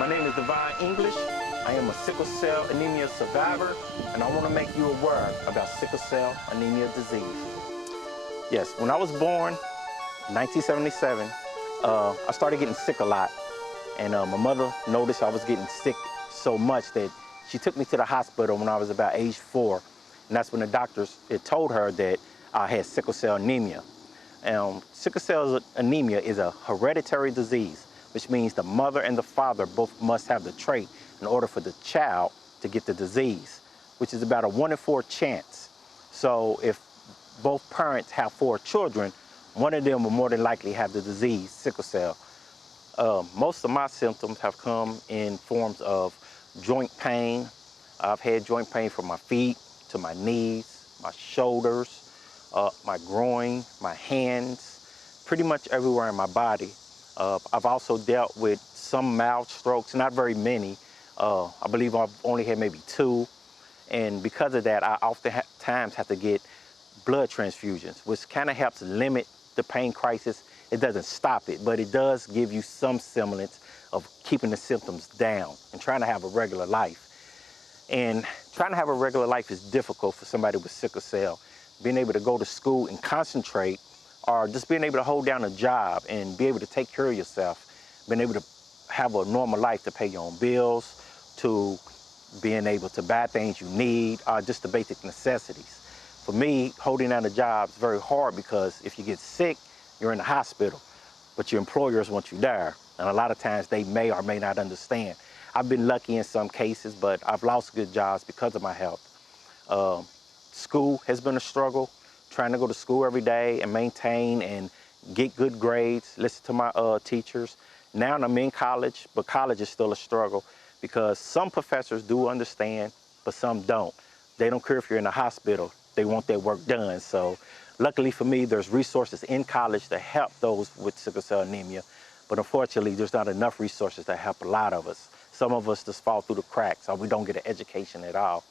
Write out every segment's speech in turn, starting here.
My name is Devon English. I am a sickle cell anemia survivor, and I want to make you aware about sickle cell anemia disease. Yes, when I was born in 1977, I started getting sick a lot, and my mother noticed I was getting sick so much that she took me to the hospital when I was about age 4, and that's when the doctors had told her that I had sickle cell anemia. Sickle cell anemia is a hereditary disease, which means the mother and the father both must have the trait in order for the child to get the disease, which is about a 1 in 4 chance. So if both parents have 4 children, one of them will more than likely have the disease, sickle cell. Most of my symptoms have come in forms of joint pain. I've had joint pain from my feet to my knees, my shoulders, my groin, my hands, pretty much everywhere in my body. I've also dealt with some mild strokes, not very many. I believe I've only had maybe 2. And because of that, I oftentimes have to get blood transfusions, which kind of helps limit the pain crisis. It doesn't stop it, but it does give you some semblance of keeping the symptoms down and trying to have a regular life. And trying to have a regular life is difficult for somebody with sickle cell. Being able to go to school and concentrate, or just being able to hold down a job and be able to take care of yourself, being able to have a normal life, to pay your own bills, to being able to buy things you need, just the basic necessities. For me, holding down a job is very hard because if you get sick, you're in the hospital, but your employers want you there. And a lot of times they may or may not understand. I've been lucky in some cases, but I've lost good jobs because of my health. School has been a struggle, trying to go to school every day and maintain and get good grades, listen to my teachers. Now I'm in college, but college is still a struggle because some professors do understand, but some don't. They don't care if you're in the hospital. They want their work done. So luckily for me, there's resources in college to help those with sickle cell anemia. But unfortunately, there's not enough resources to help a lot of us. Some of us just fall through the cracks, or we don't get an education at all.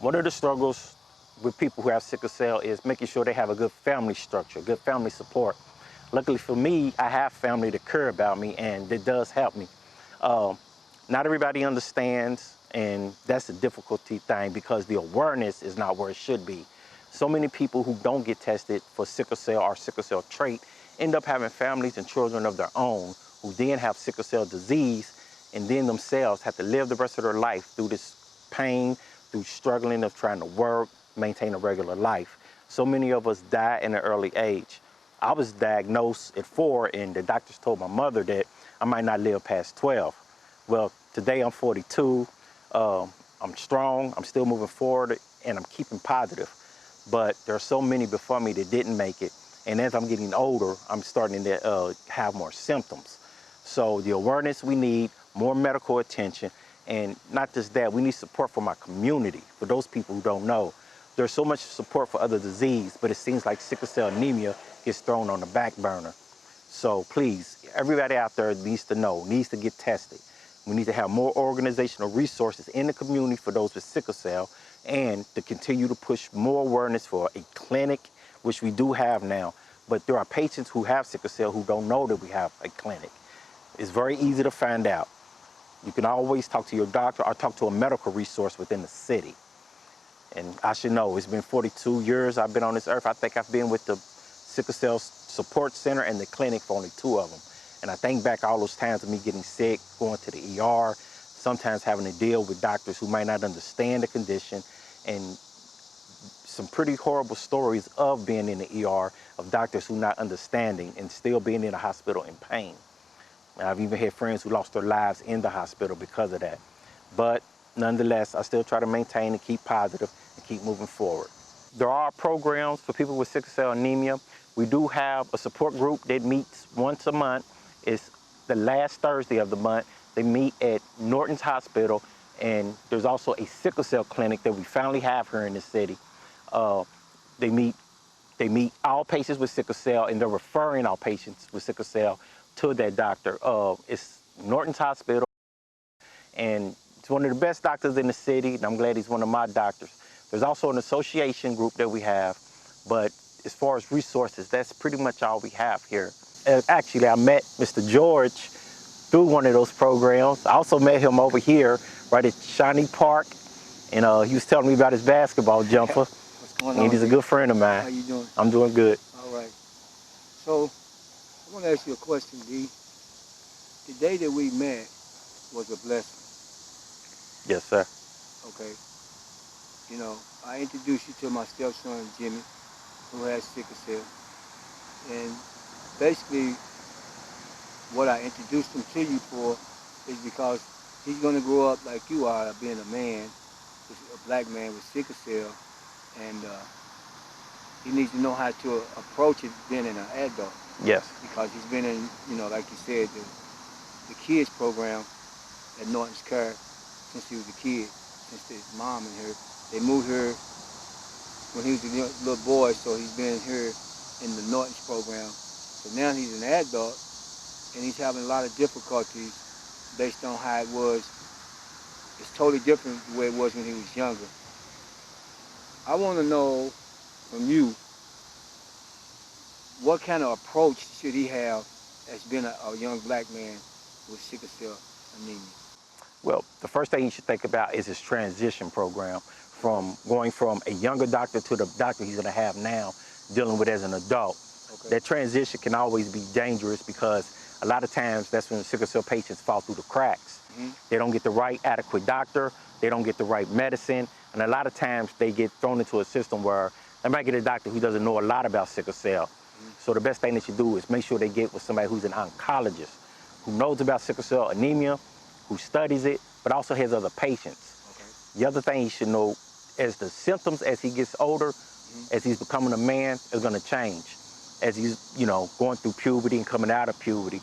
One of the struggles with people who have sickle cell is making sure they have a good family structure, good family support. Luckily for me, I have family that care about me, and it does help me. Not everybody understands, and that's a difficulty thing because the awareness is not where it should be. So many people who don't get tested for sickle cell or sickle cell trait end up having families and children of their own who then have sickle cell disease, and then themselves have to live the rest of their life through this pain, through struggling of trying to work, maintain a regular life. So many of us die in an early age. I was diagnosed at 4, and the doctors told my mother that I might not live past 12. Well, today I'm 42. I'm strong, I'm still moving forward, and I'm keeping positive. But there are so many before me that didn't make it. And as I'm getting older, I'm starting to have more symptoms. So the awareness we need, more medical attention, and not just that, we need support from our community. For those people who don't know, there's so much support for other disease, but it seems like sickle cell anemia gets thrown on the back burner. So please, everybody out there needs to know, needs to get tested. We need to have more organizational resources in the community for those with sickle cell, and to continue to push more awareness for a clinic, which we do have now. But there are patients who have sickle cell who don't know that we have a clinic. It's very easy to find out. You can always talk to your doctor or talk to a medical resource within the city. And I should know, it's been 42 years I've been on this earth. I think I've been with the Sickle Cell Support Center and the clinic for only 2 of them. And I think back all those times of me getting sick, going to the ER, sometimes having to deal with doctors who might not understand the condition, and some pretty horrible stories of being in the ER, of doctors who not understanding and still being in the hospital in pain. And I've even had friends who lost their lives in the hospital because of that. But nonetheless, I still try to maintain and keep positive and keep moving forward. There are programs for people with sickle cell anemia. We do have a support group that meets once a month. It's the last Thursday of the month. They meet at Norton's Hospital, and there's also a sickle cell clinic that we finally have here in the city. They meet all patients with sickle cell, and they're referring all patients with sickle cell to their doctor. It's Norton's Hospital, and it's one of the best doctors in the city, and I'm glad he's one of my doctors. There's also an association group that we have, but as far as resources, that's pretty much all we have here. Actually, I met Mr. George through one of those programs. I also met him over here, right at Shawnee Park, and he was telling me about his basketball jumper. What's going on? And he's a good friend of mine. How you doing? I'm doing good. All right. So I want to ask you a question, D. The day that we met was a blessing. Yes, sir. Okay. You know, I introduced you to my stepson Jimmy, who has sickle cell, and basically what I introduced him to you for is because he's going to grow up like you are, being a man, a black man with sickle cell, and he needs to know how to approach it being an adult. Yes. Because he's been in, you know, like you said, the kids program at Norton's Care since he was a kid, since his mom and her. They moved here when he was a little boy, so he's been here in the Norton's program. So now he's an adult, and he's having a lot of difficulties based on how it was. It's totally different the way it was when he was younger. I want to know from you, what kind of approach should he have as being a young black man with sickle cell anemia? Well, the first thing you should think about is his transition program from going from a younger doctor to the doctor he's going to have now dealing with as an adult. Okay. That transition can always be dangerous because a lot of times that's when sickle cell patients fall through the cracks. Mm-hmm. They don't get the right adequate doctor, they don't get the right medicine, and a lot of times they get thrown into a system where they might get a doctor who doesn't know a lot about sickle cell. Mm-hmm. So the best thing they should do is make sure they get with somebody who's an oncologist, who knows about sickle cell anemia, who studies it, but also has other patients. Okay. The other thing he should know is the symptoms as he gets older, mm-hmm. as he's becoming a man, is going to change. As he's, you know, going through puberty and coming out of puberty,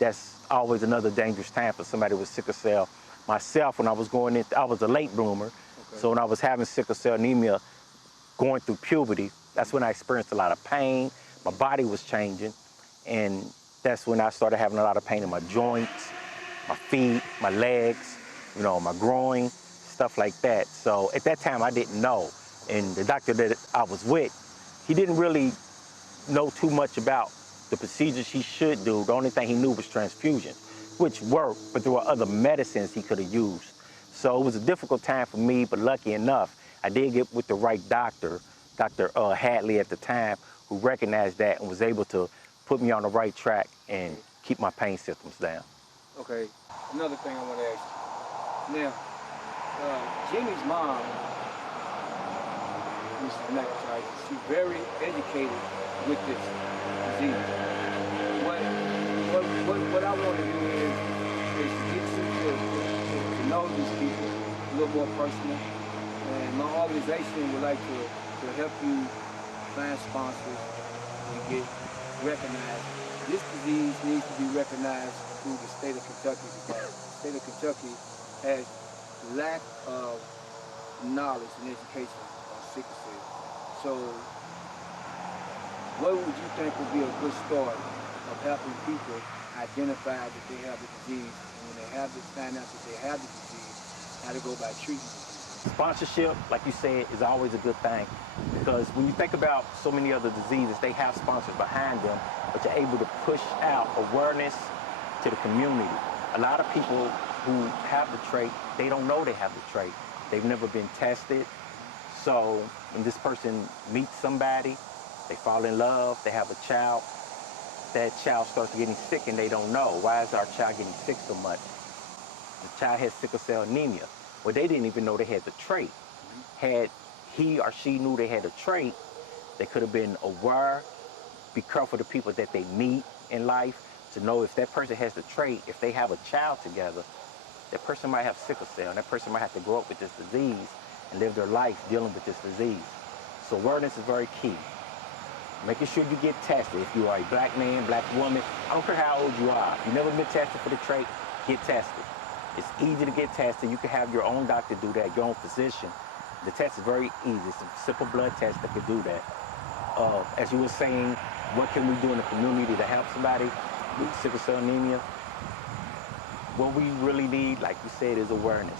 that's always another dangerous time for somebody with sickle cell. Myself, when I was going in, I was a late bloomer, okay. So when I was having sickle cell anemia, going through puberty, that's when I experienced a lot of pain. My body was changing, and that's when I started having a lot of pain in my joints, my feet, my legs, you know, my groin, stuff like that. So at that time I didn't know. And the doctor that I was with, he didn't really know too much about the procedures he should do. The only thing he knew was transfusion, which worked, but there were other medicines he could have used. So it was a difficult time for me, but lucky enough, I did get with the right doctor, Dr. Hadley at the time, who recognized that and was able to put me on the right track and keep my pain symptoms down. Okay, another thing I want to ask you. Now, Jimmy's mom, Mrs. McIntyre, she's very educated with this disease. What I want to do is to get you to know these people a little more personal. And my organization would like to help you find sponsors and get recognized. This disease needs to be recognized through the state of Kentucky because the state of Kentucky has lack of knowledge and education on sickle cell. So what would you think would be a good start of helping people identify that they have the disease, and when they have this, find out that they have the disease, how to go about treating it? Sponsorship, like you said, is always a good thing because when you think about so many other diseases, they have sponsors behind them, but you're able to push out awareness to the community. A lot of people who have the trait, they don't know they have the trait. They've never been tested. So when this person meets somebody, they fall in love, they have a child, that child starts getting sick and they don't know. Why is our child getting sick so much? The child has sickle cell anemia. Well, they didn't even know they had the trait. Had he or she knew they had a trait, they could have been aware, be careful of the people that they meet in life, to know if that person has the trait, if they have a child together, that person might have sickle cell, and that person might have to grow up with this disease and live their life dealing with this disease. So awareness is very key. Making sure you get tested. If you are a black man, black woman, I don't care how old you are. If you've never been tested for the trait, get tested. It's easy to get tested. You can have your own doctor do that, your own physician. The test is very easy. It's a simple blood test that can do that. As you were saying, what can we do in the community to help somebody with sickle cell anemia? What we really need, like you said, is awareness.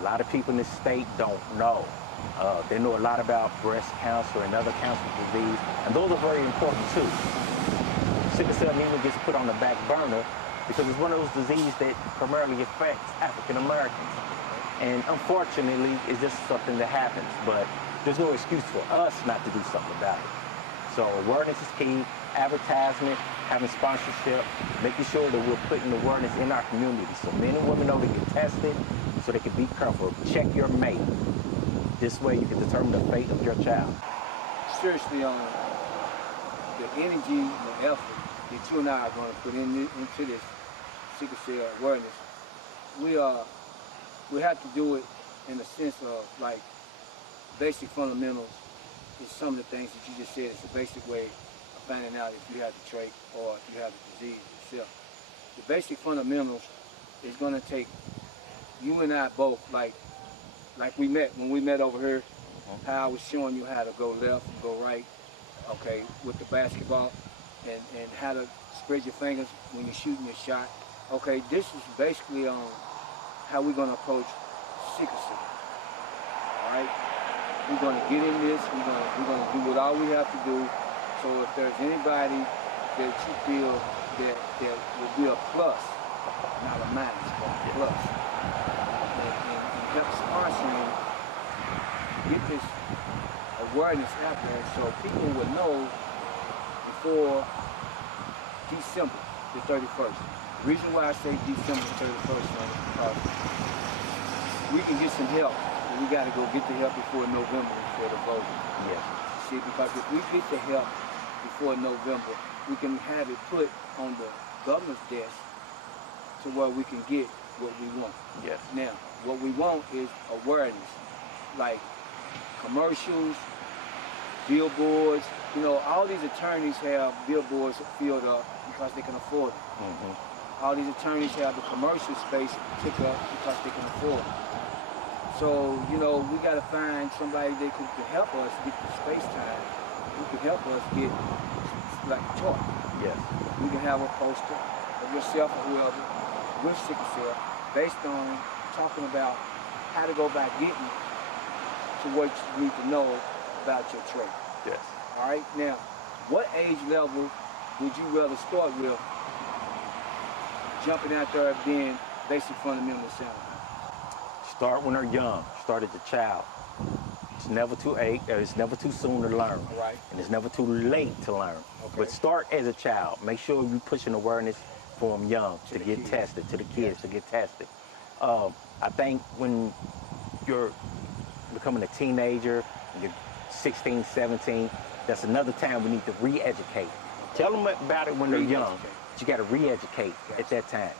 A lot of people in this state don't know. They know a lot about breast cancer and other cancer disease, and those are very important too. Sickle cell anemia gets put on the back burner because it's one of those diseases that primarily affects African Americans. And unfortunately, it's just something that happens, but there's no excuse for us not to do something about it. So awareness is key, advertisement, having sponsorship, making sure that we're putting awareness in our community so men and women know to get tested so they can be careful. Check your mate. This way you can determine the fate of your child. Seriously, the energy and the effort that you and I are going to put into this sickle cell awareness, we have to do it in the sense of like basic fundamentals is some of the things that you just said. It's a basic way of finding out if you have the trait or if you have the disease itself. The basic fundamentals is going to take you and I both, like we met, when we met over here, how I was showing you how to go left and go right, okay, with the basketball, and how to spread your fingers when you're shooting your shot. Okay, this is basically how we're going to approach sickle cell, all right? We're going to get in this, we're going to do what all we have to do. So if there's anybody that you feel that will be a plus, not a minus, but a plus, and help sponsoring, get this awareness out there so people will know before December the 31st. The reason why I say December the 31st is because we can get some help. We got to go get the help before November instead of voting. Yes. See, because if we get the help before November, we can have it put on the governor's desk to where we can get what we want. Yes. Now, what we want is awareness, like commercials, billboards. You know, all these attorneys have billboards filled up because they can afford it. All these attorneys have the commercial space took up because they can afford it. So, you know, we got to find somebody that can help us get the space time. Who can help us get, like, taught. Yes. We can have a poster of yourself or whoever with sickle cell based on talking about how to go about getting to what you need to know about your trait. Yes. All right? Now, what age level would you rather start with jumping out there being basic fundamental sound? Start when they're young. Start as a child. It's never too late. It's never too soon to learn. All right. And it's never too late to learn. Okay. But start as a child. Make sure you're pushing awareness for them young to get kids. tested, to the kids to get tested. I think when you're becoming a teenager, you're 16, 17, that's another time we need to re-educate. Tell them about it when they're young, but you got to re-educate at that time.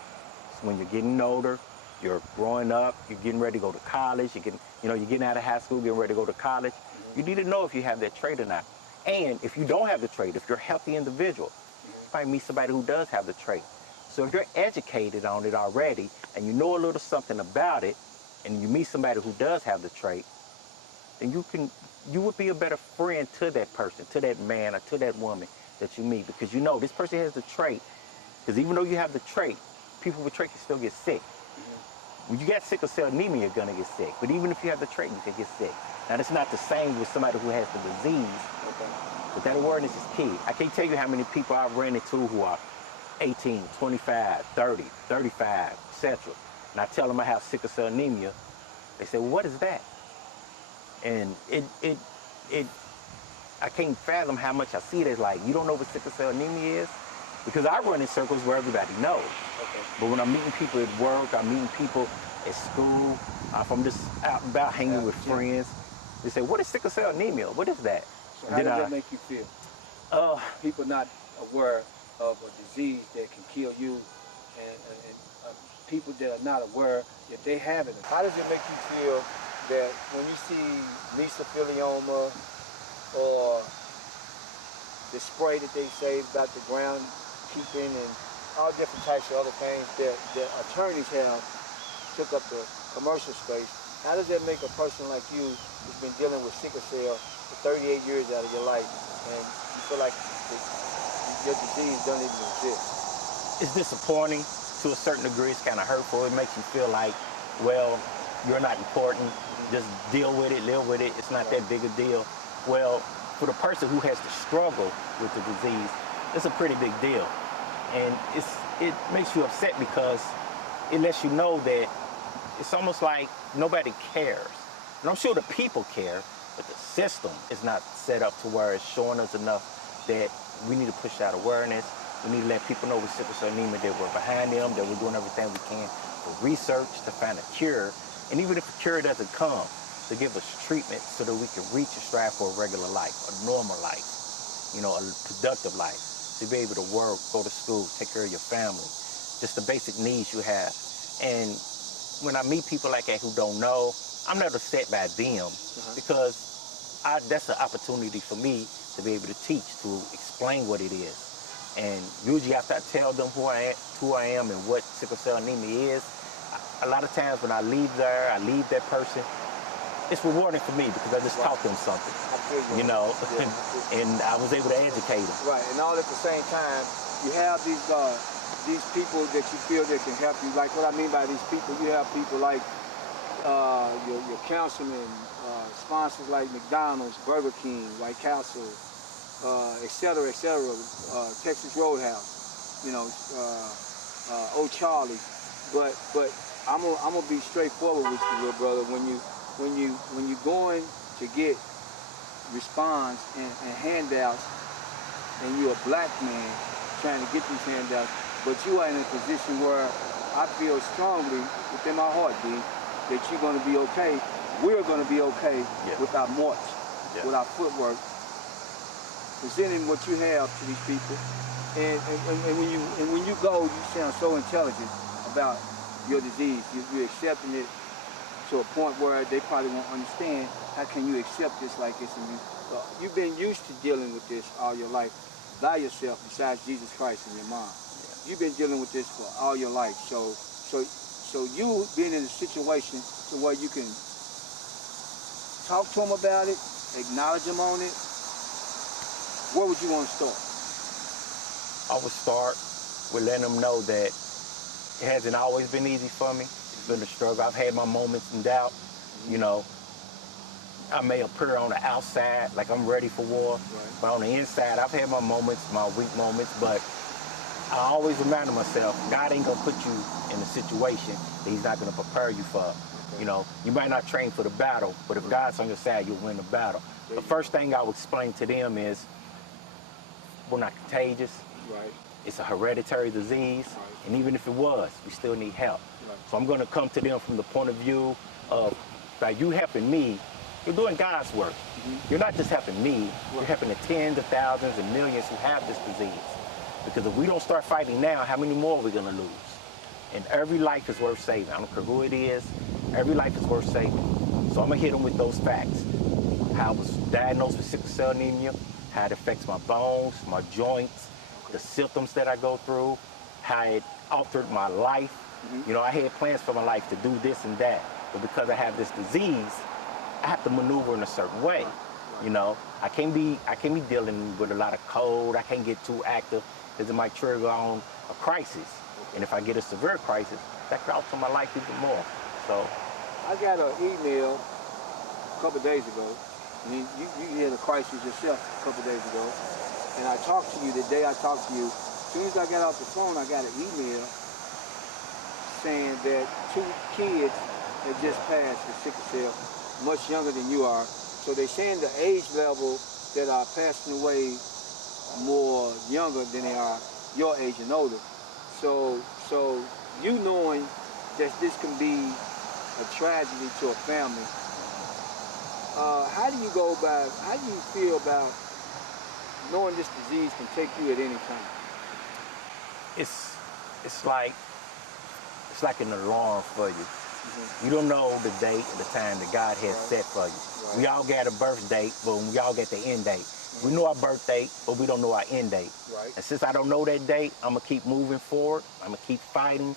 So when you're getting older, you're growing up, you're getting ready to go to college, you're getting out of high school, getting ready to go to college. You need to know if you have that trait or not. And if you don't have the trait, if you're a healthy individual, you might meet somebody who does have the trait. So if you're educated on it already and you know a little something about it, and you meet somebody who does have the trait, then you would be a better friend to that person, to that man or to that woman that you meet, because you know this person has the trait. Because even though you have the trait, people with trait can still get sick. When you got sickle cell anemia, you're gonna get sick. But even if you have the trait, you can get sick. Now, that's not the same with somebody who has the disease, but that awareness is key. I can't tell you how many people I've ran into who are 18, 25, 30, 35, etc. And I tell them I have sickle cell anemia. They say, well, what is that? And I can't fathom how much I see it as like, you don't know what sickle cell anemia is? Because I run in circles where everybody knows. But when I'm meeting people at work, I'm meeting people at school, if I'm just out and about hanging with friends, they say, what is sickle cell anemia? What is that? So how does that make you feel? People not aware of a disease that can kill you, and people that are not aware that they have it. How does it make you feel that when you see mesothelioma or the spray that they say about the ground keeping and all different types of other things that attorneys have took up the commercial space, how does that make a person like you who's been dealing with sickle cell for 38 years out of your life and you feel like your disease doesn't even exist? It's disappointing to a certain degree. It's kind of hurtful. It makes you feel like, well, you're not important. Just deal with it, live with it. It's not that big a deal. Well, for the person who has to struggle with the disease, it's a pretty big deal. And it makes you upset because it lets you know that it's almost like nobody cares. And I'm sure the people care, but the system is not set up to where it's showing us enough that we need to push that awareness. We need to let people know with sickle cell anemia that we're behind them, that we're doing everything we can for research to find a cure. And even if a cure doesn't come, to give us treatment so that we can reach and strive for a regular life, a normal life, you know, a productive life, to be able to work, go to school, take care of your family, just the basic needs you have. And when I meet people like that who don't know, I'm not upset by them because that's an opportunity for me to be able to teach, to explain what it is. And usually after I tell them who I am and what sickle cell anemia is, a lot of times when I leave there, I leave that person, it's rewarding for me because I just taught them something, you know, and I was able to educate them. Right, and all at the same time, you have these people that you feel that can help you. Like what I mean by these people, you have people like your councilmen, sponsors like McDonald's, Burger King, White Castle, et cetera, Texas Roadhouse, you know, Old Charlie. But I'm gonna be straightforward with you, little brother. When you going to get response and handouts, and you're a black man trying to get these handouts, but you are in a position where I feel strongly within my heart, D, that you're going to be okay. We're going to be okay with our march, with our footwork, presenting what you have to these people. And when you go, you sound so intelligent about your disease. You're accepting it to a point where they probably won't understand. How can you accept this like this? And you've been used to dealing with this all your life by yourself, besides Jesus Christ and your mom. You've been dealing with this for all your life. So you being in a situation to where you can talk to them about it, acknowledge them on it, where would you want to start? I would start with letting them know that it hasn't always been easy for me. It's been a struggle. I've had my moments in doubt. You know, I may appear on the outside like I'm ready for war, but on the inside, I've had my moments, my weak moments, but I always remind myself, God ain't gonna put you in a situation that he's not gonna prepare you for. You know, you might not train for the battle, but if God's on your side, you'll win the battle. The first thing I would explain to them is, we're not contagious. It's a hereditary disease, and even if it was, we still need help. So I'm gonna come to them from the point of view of, by you helping me, you're doing God's work. You're not just helping me, you're helping the tens of thousands and millions who have this disease. Because if we don't start fighting now, how many more are we gonna lose? And every life is worth saving. I don't care who it is, every life is worth saving. So I'm gonna hit them with those facts. How I was diagnosed with sickle cell anemia, how it affects my bones, my joints, the symptoms that I go through, how it altered my life. You know, I had plans for my life to do this and that, but because I have this disease, I have to maneuver in a certain way. You know, I can't be dealing with a lot of code. I can't get too active because it might trigger on a crisis. And if I get a severe crisis, that could alter my life even more. So I got an email a couple of days ago. You had a crisis yourself a couple of days ago. And I talked to you the day I talked to you. As soon as I got off the phone, I got an email saying that 2 kids had just passed with sickle cell, much younger than you are. So they're saying the age level that are passing away more younger than they are your age and older. So you knowing that this can be a tragedy to a family, how do you feel about knowing this disease can take you at any time? it's like an alarm for you. You don't know the date or the time that God has set for you. We all got a birth date, but we all get the end date. We know our birth date, but we don't know our end date. And since I don't know that date, I'm gonna keep moving forward. I'm gonna keep fighting.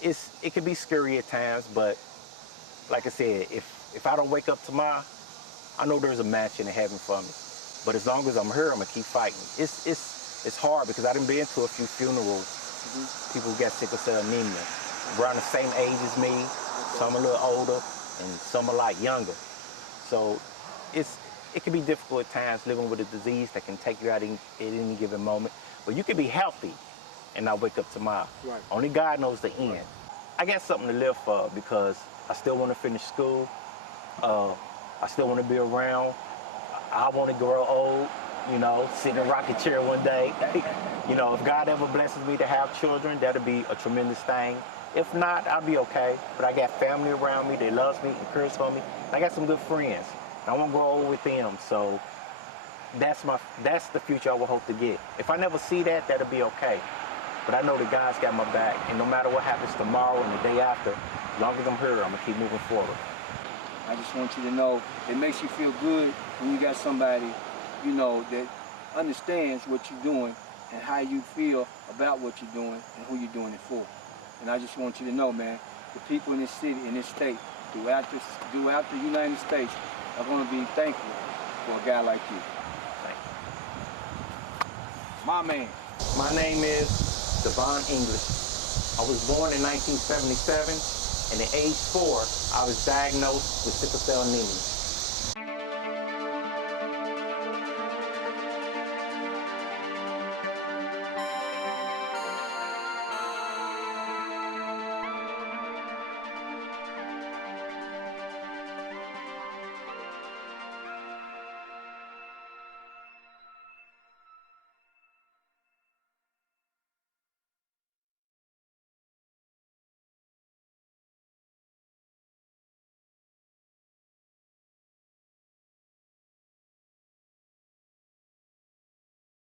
It can be scary at times, but like I said, if I don't wake up tomorrow, I know there's a match in heaven for me. But as long as I'm here, I'm gonna keep fighting. It's hard because I done been to a few funerals. People who got sickle cell anemia, around the same age as me. Some a little older, and some a lot younger. So it can be difficult at times living with a disease that can take you out at any given moment. But you can be healthy and I wake up tomorrow. Right. Only God knows the end. I got something to live for because I still want to finish school. I still want to be around. I want to grow old, you know, sit in a rocking chair one day. You know, if God ever blesses me to have children, that'll be a tremendous thing. If not, I'll be okay. But I got family around me that loves me, encourages for me. I got some good friends. I want to grow old with them. So that's the future I would hope to get. If I never see that, that'll be okay. But I know that God's got my back, and no matter what happens tomorrow and the day after, as long as I'm here, I'm gonna keep moving forward. I just want you to know it makes you feel good when you got somebody, you know, that understands what you're doing and how you feel about what you're doing and who you're doing it for. And I just want you to know, man, the people in this city, in this state, throughout the United States are going to be thankful for a guy like you. Thank you. My man. My name is Devon English. I was born in 1977, and at age 4, I was diagnosed with sickle cell anemia.